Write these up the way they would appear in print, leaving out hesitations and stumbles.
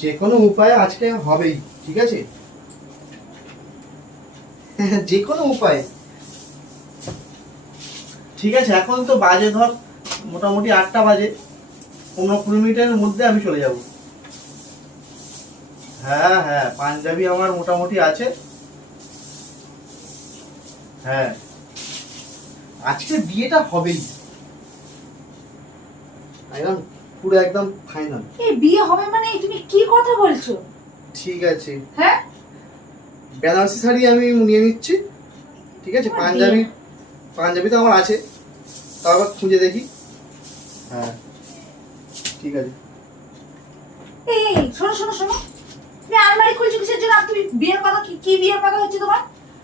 যে কোনো উপায়ে আজকে হবেই, ঠিক আছে? যে কোনো উপায়। ঠিক আছে, এখন তো বাজে ধর মোটামুটি 8টা বাজে, 15-20 মিনিটের মধ্যে আমি চলে যাব। হ্যাঁ হ্যাঁ, পাঞ্জাবি আমার মোটামুটি আছে। হ্যাঁ, আজকে বিয়েটা হবেই, একদম পুরো একদম ফাইনাল। এই বিয়ে হবে মানে তুমি কি কথা বলছো? ঠিক আছে, হ্যাঁ, বেনারসি শাড়ি আমি নিয়ে নিচ্ছি, ঠিক আছে? পাঞ্জাবি, পাঞ্জাবি তো আমার আছে, তারপর খুঁজে দেখি। হ্যাঁ ঠিক আছে। এই শোনো শোনো শোনো, তুমি আলমারি খুলছো কিসের জন্য? আর তুমি বিয়ের কথা কি বিয়ের কথা হচ্ছে তোমার?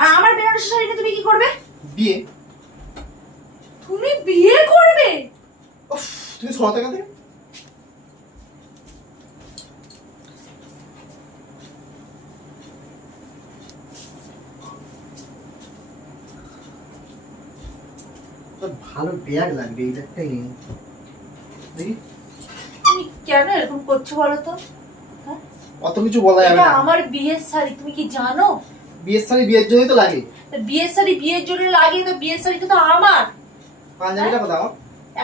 আর আমার বেনারসি শাড়িটা তুমি কি করবে? বিয়ে? তুমি বিয়ে করবে? উফ, তুমি সরো তো এখান থেকে। ভালো ব্যাগ লাগবে, এই ব্যাগটাই নিয়ে দেখি। তুমি কেন এরকম করছো বলো তো? হ্যাঁ, অত কিছু বলা যাবে এটা না। আমার বিয়ের শাড়ি, তুমি কি জানো? বিয়ের শাড়ি বিয়ের জন্যই তো লাগে। বিয়ের শাড়ি বিয়ের জন্য লাগে, তো বিয়ের শাড়িটা তো আমার। পাঞ্জাবিটা কোথাও?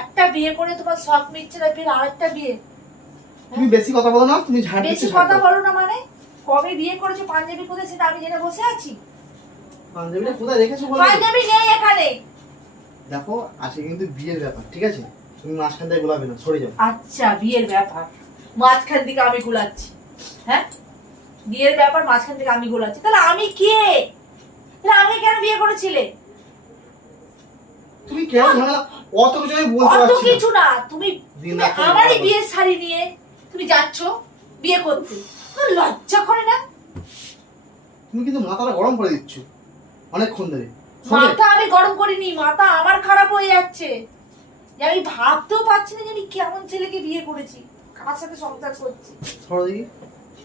একটা বিয়ে করে তোমার শখ মিটছে না, ফের আরেকটা বিয়ে? তুমি বেশি কথা বলো না, তুমি ঝাড় বেশি দিচ্ছ। কথা বলো না মানে? কবে বিয়ে করেছো, পাঞ্জাবি কোথায় সেটা আমি জেনে বসে আছি? পাঞ্জাবিটা কোথায় রেখেছো বলো? পাঞ্জাবি নেই এখানে। দেখো, আছে কিন্তু বিয়ের ব্যাপার, ঠিক আছে? তুমি মাঝখান থেকে গোলাবে না, সরে যাও। আচ্ছা, বিয়ের ব্যাপার মাঝখান থেকে আমি গোলাচ্ছি? হ্যাঁ, বিয়ের ব্যাপার মাঝখান থেকে আমি গোলাচ্ছি? তাহলে আমি কে? তাহলে আমি কেন বিয়ে করেছিলে? তুমি কেন ঝামেলা? অত কিছু আমি বলতে অত পারছি না। কিছু না, তুমি দিন তুমি রাত করে আমারই কথা বলো। বিয়ের শাড়ি নিয়ে তুমি যাচ্ছ বিয়ে করতে, তোমার লজ্জা করে না? তুমি কিন্তু মাথাটা গরম করে দিচ্ছ অনেকক্ষণ ধরে। শোনো, মাথা আমি গরম করিনি, মাথা আমার খারাপ হয়ে যাচ্ছে যে আমি ভাবতেও পারছি না যে আমি কেমন ছেলেকে বিয়ে করেছি, কার সাথে সংসার করছি। সরো দেখি,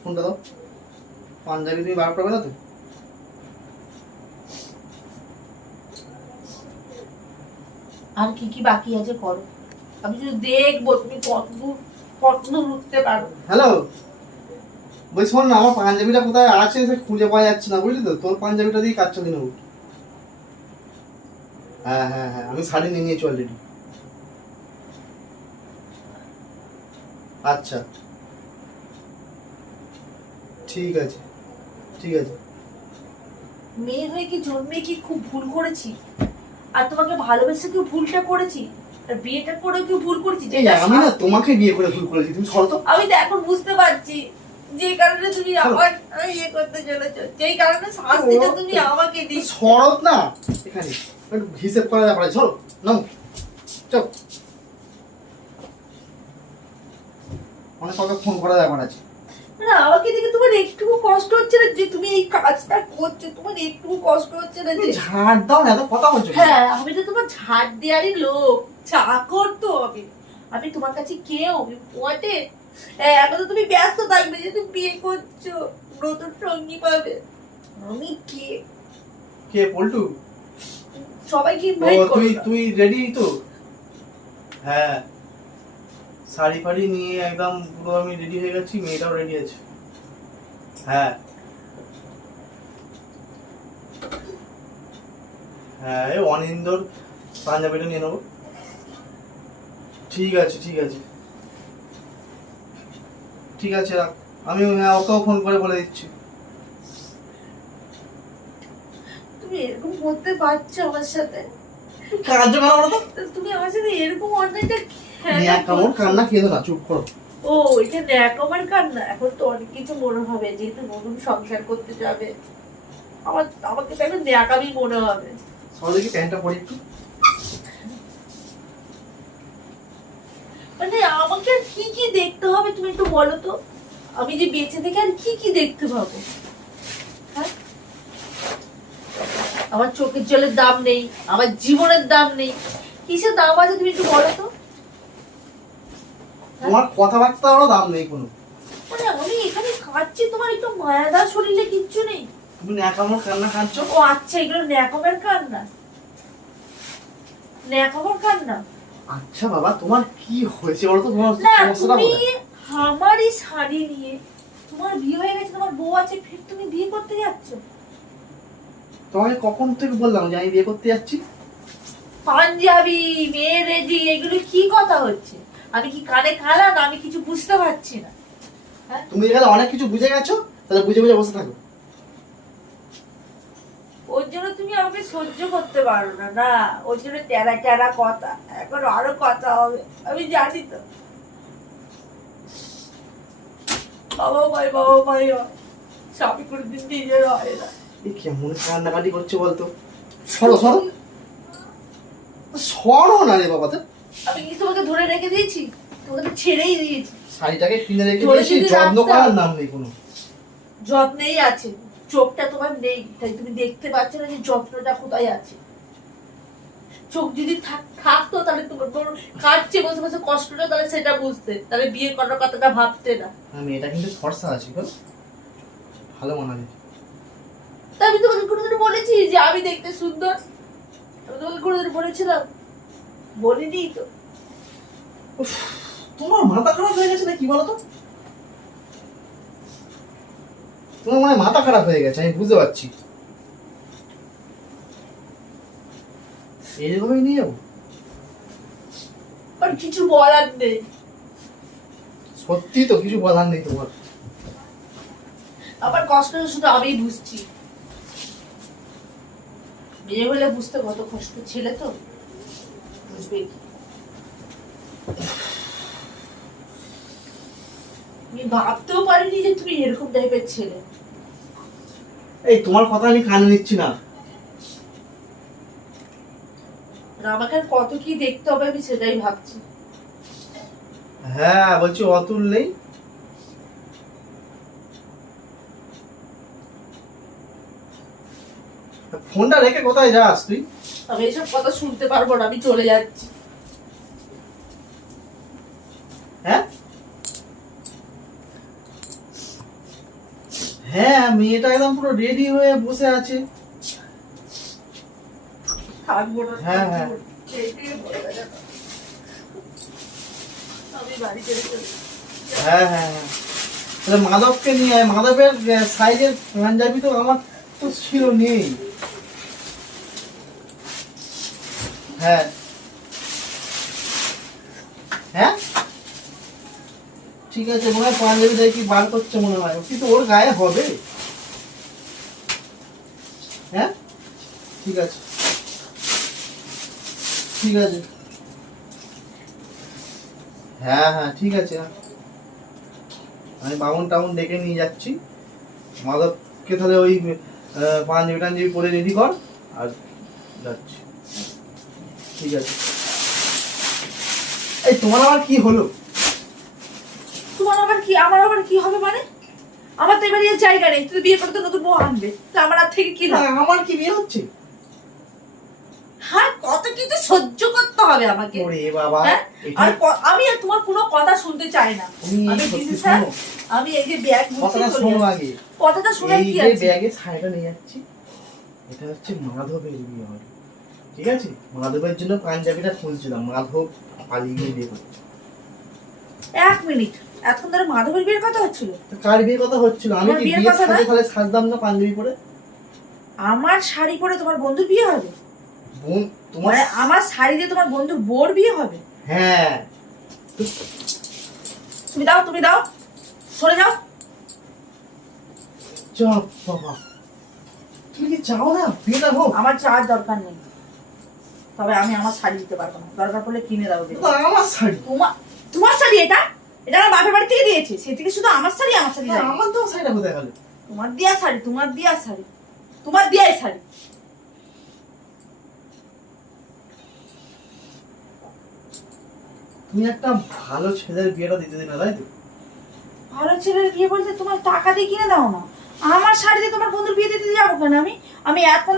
ফোনটা দাও। পাঞ্জাবি তুমি বার করবে না তো? আর কি কি বাকি আছে করো, আমি শুধু দেখবো তুমি কতদূর উঠতে পারো। হ্যালো, বলছি শোন না, আমার পাঞ্জাবিটা কোথায় আছে সে খুঁজে পাওয়া যাচ্ছে না, বুঝলি তো? তোর পাঞ্জাবিটা দিয়ে কাজ চালিয়ে নেবো। হ্যাঁ হ্যাঁ হ্যাঁ, আমি শাড়ি নিয়ে নিয়েছি অলরেডি। আচ্ছা ঠিক আছে, ঠিক আছে। মেয়ে হয়ে কি জন্মে কি খুব ভুল করেছি? আর তোমাকে ভালোবেসে কি ভুলটা করেছি? আর বিয়েটা করে কি ভুল করেছি? এই আমি না তোমাকে বিয়ে করে ভুল করেছি, তুমি সরো তো। আমি তো এখন বুঝতে পারছি যে কারণে তুমি আমার ইয়ে করতে চলেছো, যেই কারণে শাস্তিটা তুমি আমাকে দিচ্ছ। সরত না এখানে, একটু হিসেব করা যাবে না। সরো, নাও, চল। অনেক কাউকে ফোন করা যাবে আছে। না, আমাকে দেখে তোমার একটুকু কষ্ট হচ্ছে না যে তুমি এই কাজটা করছো? তোমার একটুকু কষ্ট হচ্ছে না যে? ঝাড় দাও না, এত কথা বলছো কেন? হ্যাঁ, আমি তো তোমার ঝাড় দেওয়ারই লোক, চাকর তো আমি তোমার কাছে কেউ বটে? এখন তো তুমি ব্যস্ত থাকবে যে তুমি বিয়ে করছো, নতুন সঙ্গী পাবে। আমি কে? কে পল্টু? সবাইকে ও ইনভাইট করো তুই না। তুই রেডি তো? হ্যাঁ, শাড়ি ফাড়ি নিয়ে একদম পুরো আমি রেডি হয়ে গেছি, মেয়েটাও রেডি আছে। হ্যাঁ হ্যাঁ, এই অনিন্দর পাঞ্জাবিটা নিয়ে নেবো। ঠিক আছে ঠিক আছে ঠিক আছে, রাখ। আমি হ্যাঁ ওকেও ফোন করে বলে দিচ্ছি। তুমি এরকম করতে পারছো আমার সাথে? কার্য কেন বলো তো? তুমি আমার সাথে এরকম অন্যায়টা কেন কেমন করছো? কান্না খেয়ে না, চুপ করো। ও, এটা ন্যাকামার কান্না? এখন তো অনেক কিছু মনে হবে, যেহেতু নতুন সংসার করতে যাবে, আমাকে তো এখন ন্যাকামি মনে হবে। সবাই দেখি প্যান্টটা পরি একটু। মানে আমাকে আর কি কি দেখতে হবে তুমি একটু বলো তো? আমি যে বেঁচে থেকে আর কি কি দেখতে পাবো? হ্যাঁ, আমার চোখের জলের দাম নেই, আমার জীবনের দাম নেই, কিসের দাম আছে তুমি একটু বলো তো? তোমার কথাবার্তারও দাম নেই কোনো। মানে আমি এখানে কাঁদছি, তোমার একটু মায়াদার শরীরে কিচ্ছু নেই? তুমি ন্যাকামোর কান্না কাঁদছো। ও আচ্ছা, এগুলো ন্যাকামের কান্না, ন্যাকামের কান্না। আচ্ছা বাবা, তোমার কি হয়েছে বলো তো? তোমার না, সমস্যাটা তুমি কোথায়? আমারই শাড়ি নিয়ে তোমার বিয়ে হয়ে গেছে, তোমার বউ আছে, ফের তুমি বিয়ে করতে যাচ্ছ? তোমাকে কখন থেকে বললাম যে আমি বিয়ে করতে যাচ্ছি? পাঞ্জাবি, মেয়ে রেডি, এগুলো কি কথা হচ্ছে? আমি কি কানে কালা না? আমি কিছু বুঝতে পারছি না। হ্যাঁ, তুমি এখানে অনেক কিছু বুঝে গেছো, তাহলে বুঝে বুঝে বসে থাকো। ওর জন্য তুমি আমাকে সহ্য করতে পারো না, না? ওর জন্য টেরা টেরা কথা, এখন আরো কথা হবে, আমি জানি তো। বাবা ভাই হয়, স্বামী কোনোদিন নিজের হয় না। এই কেমন কান্নাকাটি করছে বলতো? সরো সরো সরো না রে বাবা। তো আমি কি তোমাকে ধরে রেখে দিয়েছি? তোমাকে তো ছেড়েই দিয়েছি। শাড়িটাকে কিনে রেখে ধরে দিয়েছি, যদি যত্ন রাখতাম। করার নাম নেই কোনো। যত্নেই আছে, চোখটা তোমার নেই, তাই তুমি দেখতে পাচ্ছ না যে যত্নটা কোথায় আছে। চোখ যদি থাকতো তাহলে তোমার কাটছে বসে বসে কষ্টটা, তাহলে সেটা বুঝতে, তাহলে বিয়ে করার কথাটা ভাবতে না। আমি এটা কিন্তু ফর্সা আছি গো, ভালো মানাবে। তা আমি তোমাকে কোনোদিন বলেছি যে আমি দেখতে সুন্দর? আমি তোমাকে কোনোদিন বলেছিলাম? বলিনি তো। উফ, তোমার মাথা খারাপ হয়ে গেছে না কি বলতো? তোমার মানে মাথা খারাপ হয়ে গেছে, আমি বুঝতে পারছি। এইরকমই নিয়ে যাবো? আর কিছু বলার নেই। সত্যি তো কিছু বলার নেই তোমার। আমার কষ্টটা শুধু আমিই বুঝছি। বিয়ে হলে বুঝতে কত কষ্ট, ছেলে তো বুঝবে কি। আমি ভাবতেও পারিনি যে তুমি এরকম টাইপের ছেলে। এই তোমার কথা আমি কানে নিচ্ছি না। আর আমাকে আর কত কি দেখতে হবে আমি সেটাই ভাবছি। হ্যাঁ বলছি অতুল নেই? ফোনটা রেখে কোথায় যাস তুই? আমি এসব কথা শুনতে পারবো না, আমি চলে যাচ্ছি। হ্যাঁ হ্যাঁ, মেয়েটা একদম পুরো রেডি হয়ে বসে আছে। থাকবো না। হ্যাঁ, হ্যাঁ। আমি বাড়ি ছেড়ে চলে যাচ্ছি। হ্যাঁ হ্যাঁ হ্যাঁ, তাহলে মাধবকে নিয়ে আয়। মাধবের সাইজের পাঞ্জাবি তো আমার তো ছিল নেই। হ্যাঁ হ্যাঁ ঠিক আছে, মনে হয় পাঞ্জাবিটা কি বার করছে মনে হয়, কিন্তু ওর গায়ে হবে। হ্যাঁ ঠিক আছে ঠিক আছে, হ্যাঁ হ্যাঁ ঠিক আছে। আমি বামুন টামুন ডেকে নিয়ে যাচ্ছি। মাধবকে তাহলে ওই পাঞ্জাবি টাঞ্জাবি পরে রেডি কর, আর যাচ্ছি। ঠিক আছে। এই তোমার আবার কি হলো? তোমার আবার কি, আমার আবার কি হবে মানে? আমার তো এবারে এর জায়গা নেই, তুই বিয়ে করে তো নতুন বউ আনবে, তো আমার আর থেকে কি লাভ? আমার কি বিয়ে হচ্ছে? হ্যাঁ, কত কিছু সহ্য করতে হবে আমাকে। ওরে বাবা, হ্যাঁ? এটা আর আমি আর তোমার কোনো কথা শুনতে চাই না। তুমি আমি সত্যি দিদি স্যার, শোনো। আমি এই যে ব্যাগ কথাটা শোনো আগে। কথাটা শুনে এই কি যে আছে? ব্যাগে ছাইটা নিয়ে যাচ্ছি, এটা হচ্ছে মাধবের বিয়ে হবে, ঠিক আছে? মাধবের জন্য পাঞ্জাবিটা খুঁজছিলাম, মাধব পালিয়ে গিয়ে বিয়ে করছে। এক মিনিট, এতক্ষণ ধরে মাধবের বিয়ের কথা হচ্ছিল? তো কার বিয়ের কথা হচ্ছিল? আমি আমার কি বিয়ের বিয়ে কথা না? সাজে তাহলে সাজতাম না পাঞ্জাবি পরে? আমার শাড়ি পরে তোমার বন্ধুর বিয়ে হবে? বোন তোমার? মানে আমার শাড়ি দিয়ে তোমার বন্ধুর বোর বিয়ে হবে? হ্যাঁ। তুমি দাও, সরে যাও। চাপ বাবা, তুমি কি চাও না বিয়েটা হোক? আমার চার দরকার নেই, তবে আমি আমার শাড়ি দিতে পারবো না, দরকার পড়লে কিনে দাও। তো আমার শাড়ি। তোমার শাড়ি এটা? এটা আমার বাপের বাড়ি থেকে দিয়েছে, সে থেকে শুধু আমার শাড়ি লাগে। আমার তো শাড়িটা কোথায় গেল? তোমার দিয়া শাড়ি, তোমার দিয়াই শাড়ি। তুমি একটা ভালো ছেলের বিয়েটা দিতে দিলে, তাই তো? ভালো ছেলের বিয়ে বলতে তোমার টাকা দিয়ে কিনে দাও না। আমার শাড়ি দিয়ে তোমার বন্ধুর বিয়ে দিতে যাবো কেন? আমি এখন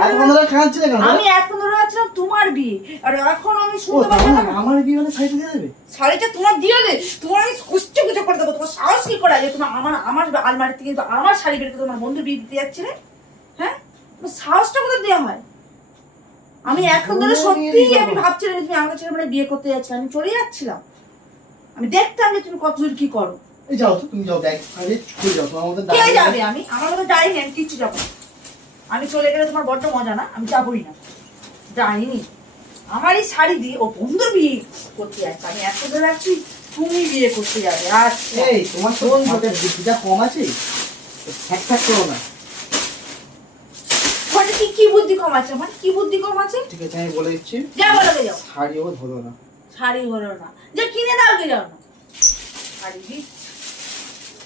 কাঁদছিলে কেন? আমি এখন ধরে ভাবছিলাম তোমার বিয়ে, আর এখন আমি শুনতে পাচ্ছি না। আমার বিয়ে হলে শাড়িটা দিয়ে দেবে? শাড়িটা তোমার দিয়ে দে, তোমার আমি কুচে কুচে করে দেবো। তোমার সাহস কি করে যে তোমার আমার আলমারি থেকে আমার শাড়ি বের করে তোমার বন্ধুর বিয়ে দিতে যাচ্ছিলে? হ্যাঁ, তোমার সাহসটা কোথায় দেওয়া হয়? আমি এখন ধরে সত্যি আমি ভাবছিলাম তুমি আমার ছেলে মানে বিয়ে করতে যাচ্ছিলে, আমি চলে যাচ্ছিলাম। আমি দেখতাম যে তুমি কতদূর কি করো। এই যাও তো, তুমি যাও, ব্যাগ আরে চলে যাও, তোমার মতো কে যাবে? আমি আমার মতো ডাইনি, আমি কিচ্ছু যাবো না। আমি চলে গেলে তোমার বড্ড মজা না, আমি যাবোই না। ডাইনি আমার এই শাড়ি দিয়ে ও বন্ধুর বিয়ে করতে যাচ্ছে, আমি এত ধরে রাখছি তুমি বিয়ে করতে যাবে। আচ্ছা এই তোমার তো হাতের বুদ্ধিটা কম আছে, ফ্যাক ফ্যাক করো না। ওখানে কি বুদ্ধি কম আছে? আমার কি বুদ্ধি কম আছে? ঠিক আছে, আমি বলে দিচ্ছি, যা বলো গে যাও। শাড়িও ধরো না। শাড়ি হলো না, যে কিনে দাও গে যাও না। শাড়ি দিচ্ছি,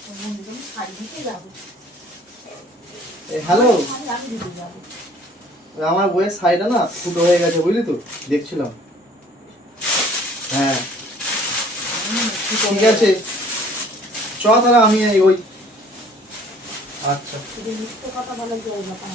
তোর বন্ধুকে আমি শাড়ি দিতে যাবো। হ্যালো, আমি দিতে যাবো। আমার বইয়ের শাড়িটা না ফুটো হয়ে গেছে, বুঝলি তো, দেখছিলাম। হ্যাঁ ঠিক আছে, চ তাহলে আমি ওই, আচ্ছা কথা বলে যে ওই ব্যাপার।